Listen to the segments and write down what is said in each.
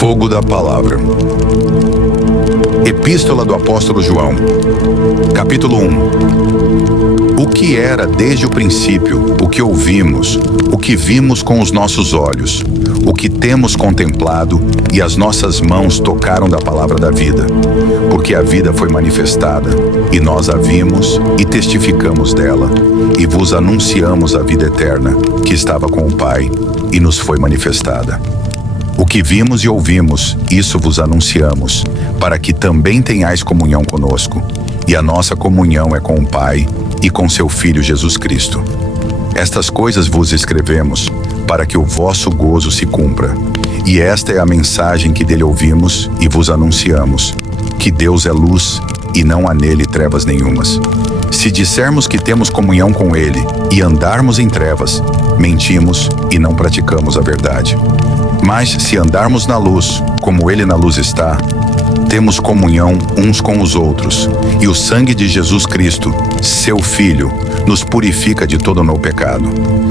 Fogo da Palavra. Epístola do Apóstolo João, capítulo 1. O que era desde o princípio, o que ouvimos, o que vimos com os nossos olhos, o que temos contemplado e as nossas mãos tocaram da palavra da vida, porque a vida foi manifestada, e nós a vimos e testificamos dela, e vos anunciamos a vida eterna, que estava com o Pai, e nos foi manifestada. O que vimos e ouvimos, isso vos anunciamos, para que também tenhais comunhão conosco. E a nossa comunhão é com o Pai e com seu Filho Jesus Cristo. Estas coisas vos escrevemos, para que o vosso gozo se cumpra. E esta é a mensagem que dele ouvimos e vos anunciamos, que Deus é luz e não há nele trevas nenhumas. Se dissermos que temos comunhão com ele e andarmos em trevas, mentimos e não praticamos a verdade. Mas se andarmos na luz, como ele na luz está, temos comunhão uns com os outros, e o sangue de Jesus Cristo, seu Filho, nos purifica de todo o meu pecado.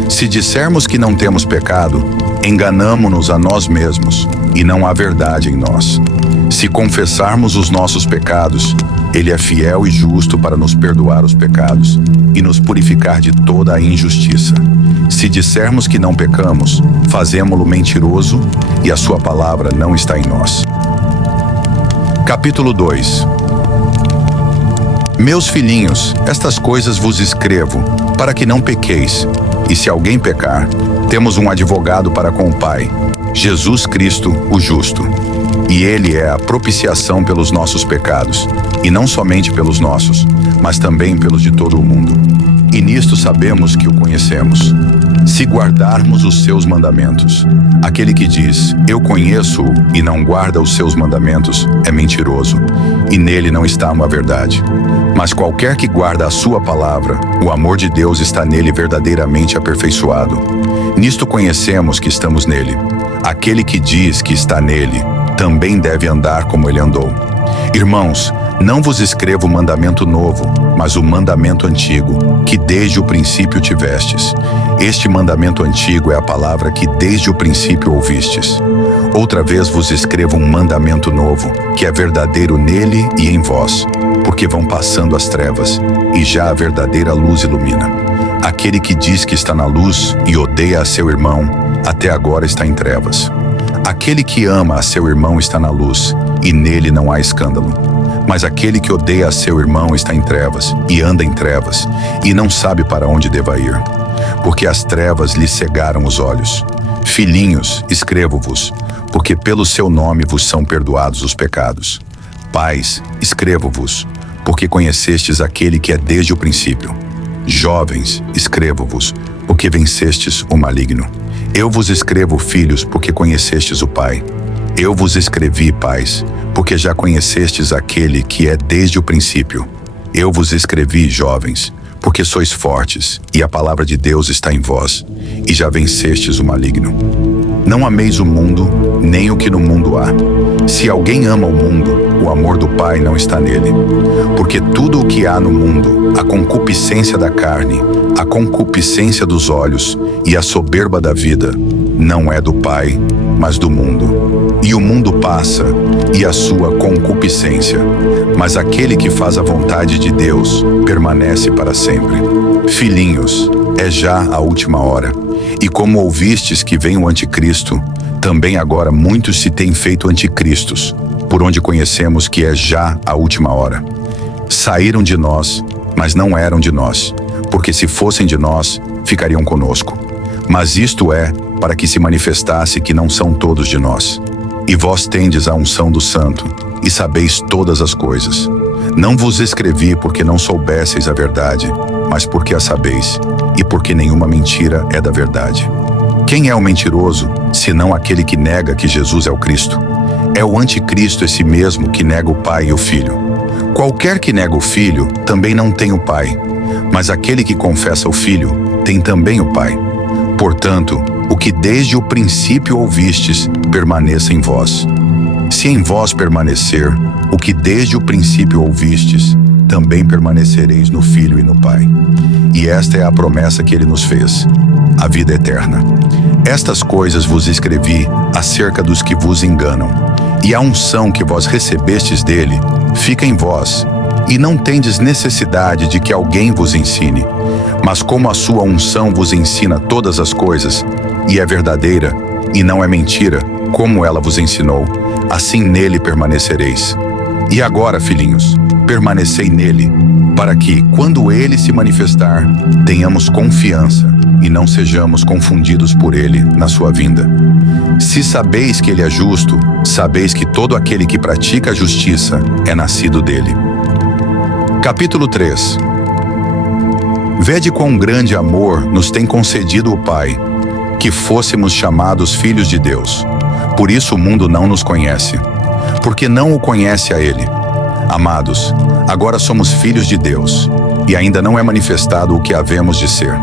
Se dissermos que não temos pecado, enganamo-nos a nós mesmos, e não há verdade em nós. Se confessarmos os nossos pecados, ele é fiel e justo para nos perdoar os pecados e nos purificar de toda a injustiça. Se dissermos que não pecamos, fazemo-lo mentiroso e a sua palavra não está em nós. Capítulo 2. Meus filhinhos, estas coisas vos escrevo, para que não pequeis. E se alguém pecar, temos um advogado para com o Pai, Jesus Cristo, o justo. E ele é a propiciação pelos nossos pecados, e não somente pelos nossos, mas também pelos de todo o mundo. E nisto sabemos que o conhecemos, se guardarmos os seus mandamentos. Aquele que diz, eu conheço-o, e não guarda os seus mandamentos, é mentiroso, e nele não está uma verdade. Mas qualquer que guarda a sua palavra, o amor de Deus está nele verdadeiramente aperfeiçoado. Nisto conhecemos que estamos nele. Aquele que diz que está nele, também deve andar como ele andou. Irmãos, não vos escrevo mandamento novo, mas o mandamento antigo, que desde o princípio tivestes. Este mandamento antigo é a palavra que desde o princípio ouvistes. Outra vez vos escrevo um mandamento novo, que é verdadeiro nele e em vós, porque vão passando as trevas, e já a verdadeira luz ilumina. Aquele que diz que está na luz e odeia a seu irmão, até agora está em trevas. Aquele que ama a seu irmão está na luz, e nele não há escândalo. Mas aquele que odeia a seu irmão está em trevas, e anda em trevas, e não sabe para onde deva ir, porque as trevas lhe cegaram os olhos. Filhinhos, escrevo-vos, porque pelo seu nome vos são perdoados os pecados. Pais, escrevo-vos, porque conhecestes aquele que é desde o princípio. Jovens, escrevo-vos, porque vencestes o maligno. Eu vos escrevo, filhos, porque conhecestes o Pai. Eu vos escrevi, pais, porque já conhecestes aquele que é desde o princípio. Eu vos escrevi, jovens, porque sois fortes, e a palavra de Deus está em vós, e já vencestes o maligno. Não ameis o mundo, nem o que no mundo há. Se alguém ama o mundo, o amor do Pai não está nele. Porque tudo o que há no mundo, a concupiscência da carne, a concupiscência dos olhos e a soberba da vida, não é do Pai, mas do mundo. E o mundo passa, e a sua concupiscência, mas aquele que faz a vontade de Deus permanece para sempre. Filhinhos, é já a última hora. E como ouvistes que vem o anticristo, também agora muitos se têm feito anticristos, por onde conhecemos que é já a última hora. Saíram de nós, mas não eram de nós, porque se fossem de nós, ficariam conosco. Mas isto é, para que se manifestasse que não são todos de nós. E vós tendes a unção do Santo, e sabeis todas as coisas. Não vos escrevi porque não soubesseis a verdade, mas porque a sabeis, e porque nenhuma mentira é da verdade. Quem é o mentiroso, senão aquele que nega que Jesus é o Cristo? É o anticristo esse mesmo que nega o Pai e o Filho. Qualquer que nega o Filho, também não tem o Pai, mas aquele que confessa o Filho, tem também o Pai. Portanto, o que desde o princípio ouvistes, permaneça em vós. Se em vós permanecer, o que desde o princípio ouvistes, também permanecereis no Filho e no Pai. E esta é a promessa que ele nos fez, a vida eterna. Estas coisas vos escrevi acerca dos que vos enganam. E a unção que vós recebestes dele fica em vós, e não tendes necessidade de que alguém vos ensine. Mas como a sua unção vos ensina todas as coisas, e é verdadeira, e não é mentira, como ela vos ensinou, assim nele permanecereis. E agora, filhinhos, permanecei nele, para que, quando ele se manifestar, tenhamos confiança e não sejamos confundidos por ele na sua vinda. Se sabeis que ele é justo, sabeis que todo aquele que pratica a justiça é nascido dele. Capítulo 3. Vede quão grande amor nos tem concedido o Pai, que fôssemos chamados filhos de Deus. Por isso o mundo não nos conhece, porque não o conhece a ele. Amados, agora somos filhos de Deus, e ainda não é manifestado o que havemos de ser.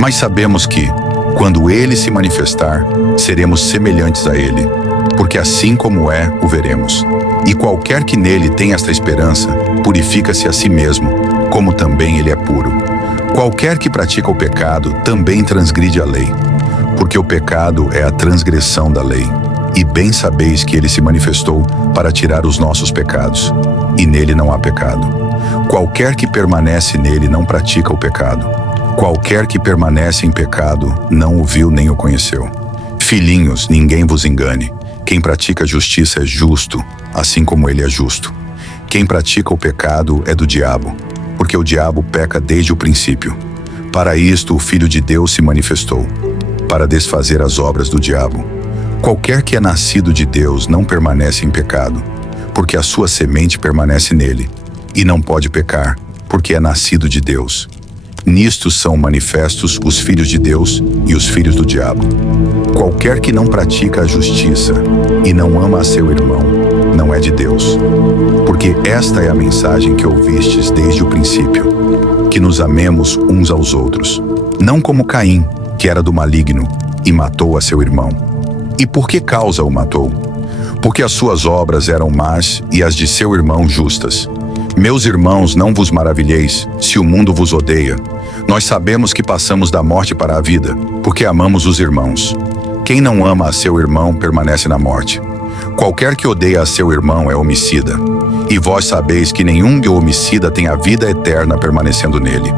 Mas sabemos que, quando ele se manifestar, seremos semelhantes a ele, porque assim como é, o veremos. E qualquer que nele tenha esta esperança, purifica-se a si mesmo, como também ele é puro. Qualquer que pratica o pecado também transgride a lei, porque o pecado é a transgressão da lei. E bem sabeis que ele se manifestou para tirar os nossos pecados, e nele não há pecado. Qualquer que permanece nele não pratica o pecado. Qualquer que permanece em pecado não o viu nem o conheceu. Filhinhos, ninguém vos engane. Quem pratica a justiça é justo, assim como ele é justo. Quem pratica o pecado é do diabo, porque o diabo peca desde o princípio. Para isto o Filho de Deus se manifestou, para desfazer as obras do diabo. Qualquer que é nascido de Deus não permanece em pecado, porque a sua semente permanece nele, e não pode pecar, porque é nascido de Deus. Nisto são manifestos os filhos de Deus e os filhos do diabo. Qualquer que não pratica a justiça e não ama a seu irmão, não é de Deus. Porque esta é a mensagem que ouvistes desde o princípio, que nos amemos uns aos outros, não como Caim, que era do maligno, e matou a seu irmão. E por que causa o matou? Porque as suas obras eram más e as de seu irmão justas. Meus irmãos, não vos maravilheis, se o mundo vos odeia. Nós sabemos que passamos da morte para a vida, porque amamos os irmãos. Quem não ama a seu irmão permanece na morte. Qualquer que odeia a seu irmão é homicida. E vós sabeis que nenhum homicida tem a vida eterna permanecendo nele.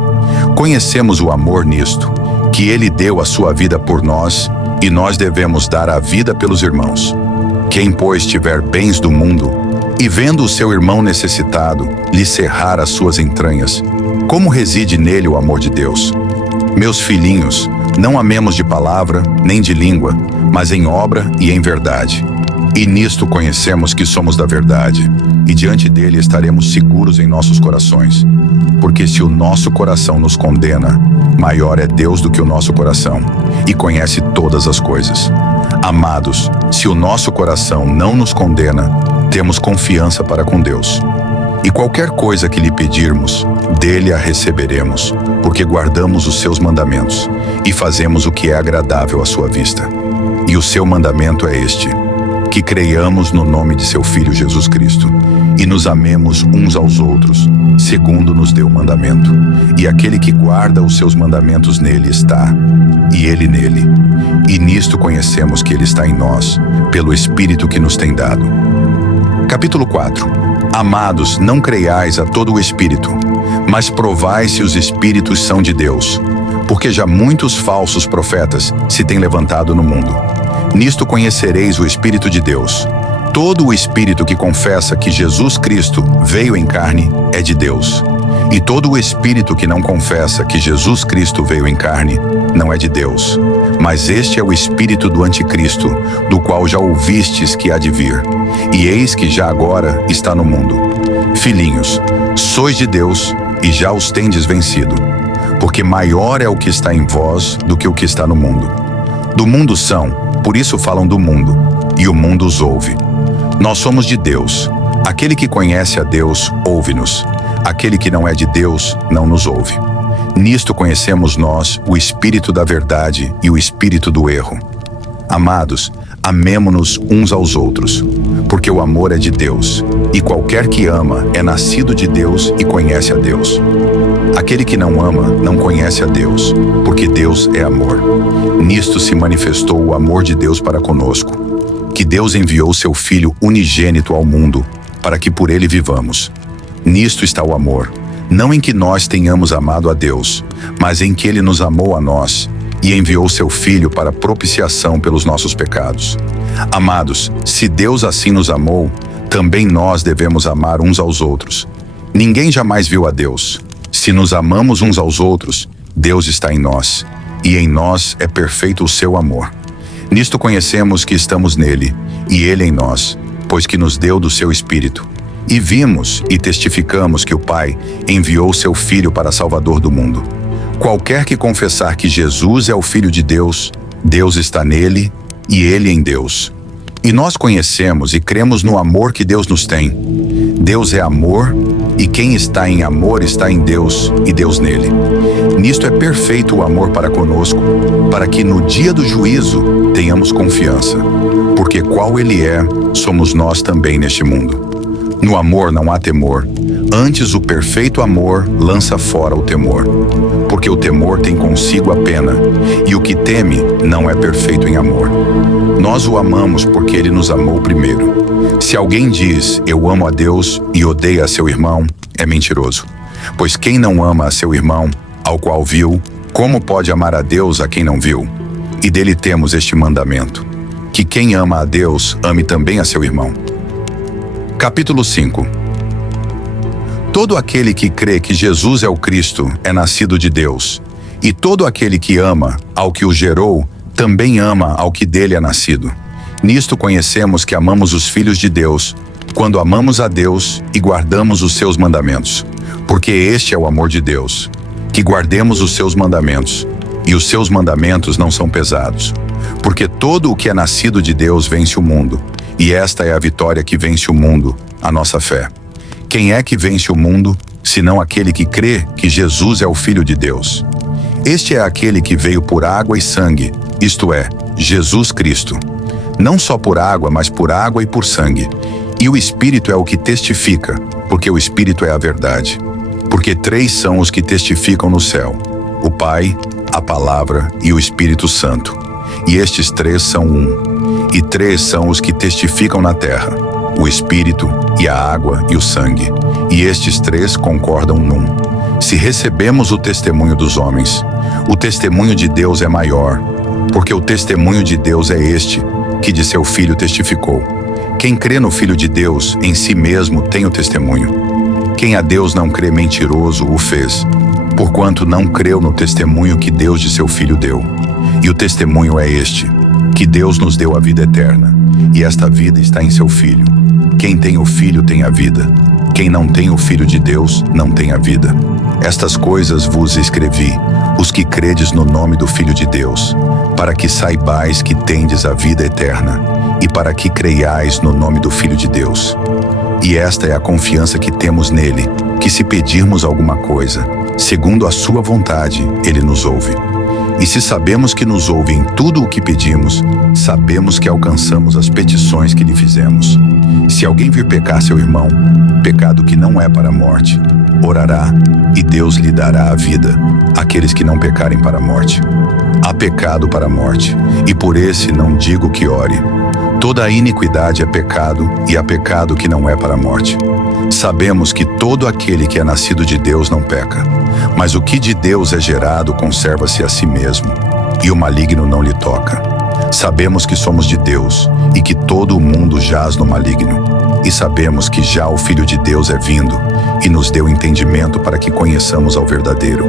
Conhecemos o amor nisto, que ele deu a sua vida por nós, e nós devemos dar a vida pelos irmãos. Quem, pois, tiver bens do mundo, e vendo o seu irmão necessitado, lhe cerrar as suas entranhas, como reside nele o amor de Deus? Meus filhinhos, não amemos de palavra, nem de língua, mas em obra e em verdade. E nisto conhecemos que somos da verdade, e diante dele estaremos seguros em nossos corações. Porque se o nosso coração nos condena, maior é Deus do que o nosso coração, e conhece todas as coisas. Amados, se o nosso coração não nos condena, temos confiança para com Deus. E qualquer coisa que lhe pedirmos, dele a receberemos, porque guardamos os seus mandamentos, e fazemos o que é agradável à sua vista. E o seu mandamento é este: que creiamos no nome de seu Filho Jesus Cristo, e nos amemos uns aos outros, segundo nos deu o mandamento. E aquele que guarda os seus mandamentos nele está, e ele nele. E nisto conhecemos que ele está em nós, pelo Espírito que nos tem dado. Capítulo 4. Amados, não creiais a todo o Espírito, mas provai se os Espíritos são de Deus, porque já muitos falsos profetas se têm levantado no mundo. Nisto conhecereis o Espírito de Deus. Todo o Espírito que confessa que Jesus Cristo veio em carne é de Deus. E todo o Espírito que não confessa que Jesus Cristo veio em carne não é de Deus. Mas este é o Espírito do Anticristo, do qual já ouvistes que há de vir. E eis que já agora está no mundo. Filhinhos, sois de Deus e já os tendes vencido, porque maior é o que está em vós do que o que está no mundo. Do mundo são, por isso falam do mundo, e o mundo os ouve. Nós somos de Deus. Aquele que conhece a Deus, ouve-nos. Aquele que não é de Deus, não nos ouve. Nisto conhecemos nós o espírito da verdade e o espírito do erro. Amados, amemo-nos uns aos outros, porque o amor é de Deus, e qualquer que ama é nascido de Deus e conhece a Deus. Aquele que não ama não conhece a Deus, porque Deus é amor. Nisto se manifestou o amor de Deus para conosco, que Deus enviou seu Filho unigênito ao mundo, para que por ele vivamos. Nisto está o amor, não em que nós tenhamos amado a Deus, mas em que ele nos amou a nós e enviou seu Filho para propiciação pelos nossos pecados. Amados, se Deus assim nos amou, também nós devemos amar uns aos outros. Ninguém jamais viu a Deus. Se nos amamos uns aos outros, Deus está em nós, e em nós é perfeito o seu amor. Nisto conhecemos que estamos nele, e ele em nós, pois que nos deu do seu Espírito. E vimos e testificamos que o Pai enviou seu Filho para Salvador do mundo. Qualquer que confessar que Jesus é o Filho de Deus, Deus está nele e ele em Deus. E nós conhecemos e cremos no amor que Deus nos tem. Deus é amor, e quem está em amor está em Deus e Deus nele. Nisto é perfeito o amor para conosco, para que no dia do juízo tenhamos confiança, porque qual ele é, somos nós também neste mundo. No amor não há temor, antes o perfeito amor lança fora o temor, porque o temor tem consigo a pena, e o que teme não é perfeito em amor. Nós o amamos porque ele nos amou primeiro. Se alguém diz, eu amo a Deus e odeia a seu irmão, é mentiroso. Pois quem não ama a seu irmão, ao qual viu, como pode amar a Deus a quem não viu? E dele temos este mandamento, que quem ama a Deus, ame também a seu irmão. Capítulo 5. Todo aquele que crê que Jesus é o Cristo é nascido de Deus, e todo aquele que ama ao que o gerou, também ama ao que dele é nascido. Nisto conhecemos que amamos os filhos de Deus, quando amamos a Deus e guardamos os seus mandamentos. Porque este é o amor de Deus, que guardemos os seus mandamentos, e os seus mandamentos não são pesados. Porque todo o que é nascido de Deus vence o mundo, e esta é a vitória que vence o mundo, a nossa fé. Quem é que vence o mundo, senão aquele que crê que Jesus é o Filho de Deus? Este é aquele que veio por água e sangue, isto é, Jesus Cristo. Não só por água, mas por água e por sangue. E o Espírito é o que testifica, porque o Espírito é a verdade. Porque 3 são os que testificam no céu: o Pai, a Palavra e o Espírito Santo. E estes 3 são um. E 3 são os que testificam na terra: o Espírito, e a água e o sangue. E estes 3 concordam num. Se recebemos o testemunho dos homens, o testemunho de Deus é maior, porque o testemunho de Deus é este, que de seu Filho testificou. Quem crê no Filho de Deus, em si mesmo tem o testemunho. Quem a Deus não crê, mentiroso o fez, porquanto não creu no testemunho que Deus de seu Filho deu. E o testemunho é este, que Deus nos deu a vida eterna, e esta vida está em seu Filho. Quem tem o Filho tem a vida. Quem não tem o Filho de Deus não tem a vida. Estas coisas vos escrevi, os que credes no nome do Filho de Deus, para que saibais que tendes a vida eterna, e para que creiais no nome do Filho de Deus. E esta é a confiança que temos nele, que se pedirmos alguma coisa, segundo a sua vontade, ele nos ouve. E se sabemos que nos ouve em tudo o que pedimos, sabemos que alcançamos as petições que lhe fizemos. Se alguém vir pecar seu irmão, pecado que não é para a morte, orará, e Deus lhe dará a vida, aqueles que não pecarem para a morte. Há pecado para a morte, e por esse não digo que ore. Toda a iniquidade é pecado, e há pecado que não é para a morte. Sabemos que todo aquele que é nascido de Deus não peca, mas o que de Deus é gerado conserva-se a si mesmo, e o maligno não lhe toca. Sabemos que somos de Deus, e que todo o mundo jaz no maligno. E sabemos que já o Filho de Deus é vindo, e nos deu entendimento para que conheçamos ao verdadeiro.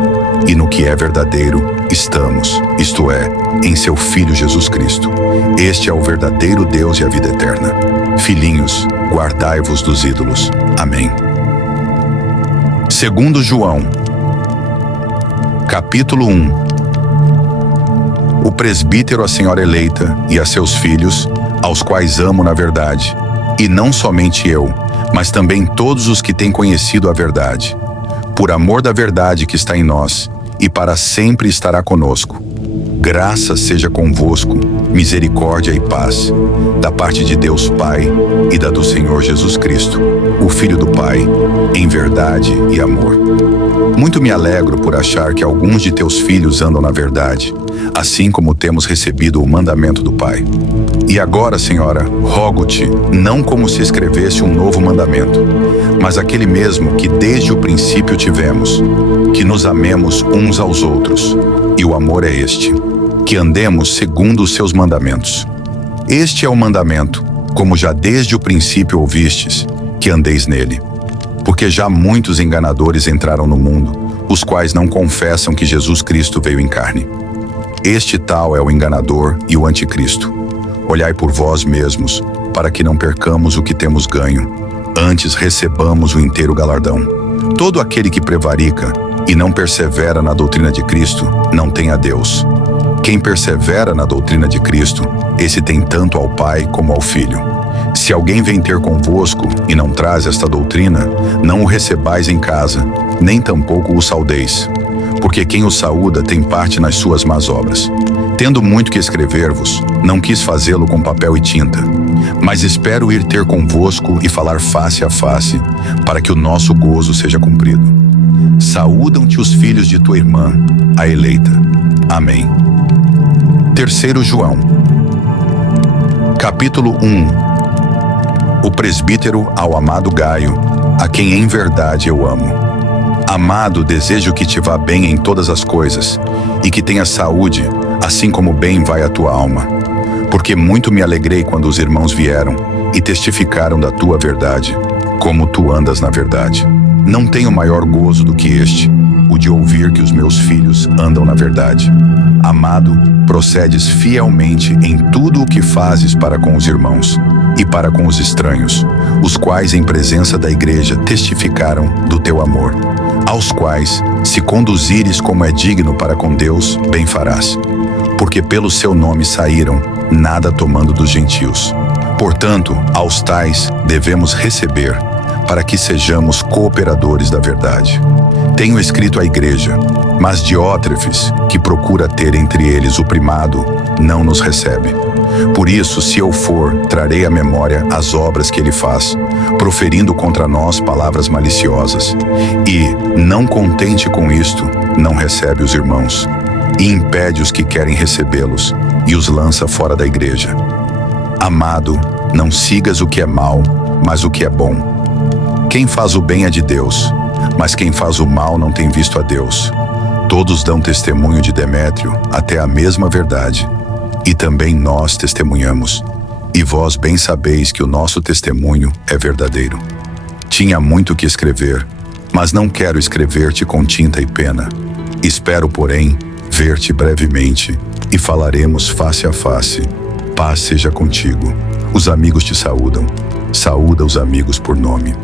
E no que é verdadeiro, estamos, isto é, em seu Filho Jesus Cristo. Este é o verdadeiro Deus e a vida eterna. Filhinhos, guardai-vos dos ídolos. Amém. 2 João, capítulo 1. O presbítero, a senhora eleita e a seus filhos, aos quais amo na verdade, e não somente eu, mas também todos os que têm conhecido a verdade, por amor da verdade que está em nós, e para sempre estará conosco. Graça seja convosco, misericórdia e paz, da parte de Deus Pai e da do Senhor Jesus Cristo, o Filho do Pai, em verdade e amor. Muito me alegro por achar que alguns de teus filhos andam na verdade, assim como temos recebido o mandamento do Pai. E agora, Senhora, rogo-te, não como se escrevesse um novo mandamento, mas aquele mesmo que desde o princípio tivemos, que nos amemos uns aos outros. E o amor é este, que andemos segundo os seus mandamentos. Este é o mandamento, como já desde o princípio ouvistes, que andeis nele. Porque já muitos enganadores entraram no mundo, os quais não confessam que Jesus Cristo veio em carne. Este tal é o enganador e o anticristo. Olhai por vós mesmos, para que não percamos o que temos ganho, antes recebamos o inteiro galardão. Todo aquele que prevarica e não persevera na doutrina de Cristo, não tem a Deus. Quem persevera na doutrina de Cristo, esse tem tanto ao Pai como ao Filho. Se alguém vem ter convosco e não traz esta doutrina, não o recebais em casa, nem tampouco o saudeis. Porque quem o saúda tem parte nas suas más obras. Tendo muito que escrever-vos, não quis fazê-lo com papel e tinta, mas espero ir ter convosco e falar face a face, para que o nosso gozo seja cumprido. Saúdam-te os filhos de tua irmã, a eleita. Amém. 3 João. Capítulo 1. O presbítero ao amado Gaio, a quem em verdade eu amo. Amado, desejo que te vá bem em todas as coisas, e que tenha saúde, assim como bem vai a tua alma. Porque muito me alegrei quando os irmãos vieram e testificaram da tua verdade, como tu andas na verdade. Não tenho maior gozo do que este, o de ouvir que os meus filhos andam na verdade. Amado, procedes fielmente em tudo o que fazes para com os irmãos e para com os estranhos, os quais em presença da igreja testificaram do teu amor, aos quais, se conduzires como é digno para com Deus, bem farás. Porque pelo seu nome saíram, nada tomando dos gentios. Portanto, aos tais devemos receber, para que sejamos cooperadores da verdade. Tenho escrito à igreja, mas Diótrefes, que procura ter entre eles o primado, não nos recebe. Por isso, se eu for, trarei à memória as obras que ele faz, proferindo contra nós palavras maliciosas. E, não contente com isto, não recebe os irmãos, e impede os que querem recebê-los, e os lança fora da igreja. Amado, não sigas o que é mal, mas o que é bom. Quem faz o bem é de Deus, mas quem faz o mal não tem visto a Deus. Todos dão testemunho de Demétrio, até a mesma verdade. E também nós testemunhamos, e vós bem sabeis que o nosso testemunho é verdadeiro. Tinha muito que escrever, mas não quero escrever-te com tinta e pena. Espero, porém, ver-te brevemente, e falaremos face a face. Paz seja contigo. Os amigos te saúdam. Saúda os amigos por nome.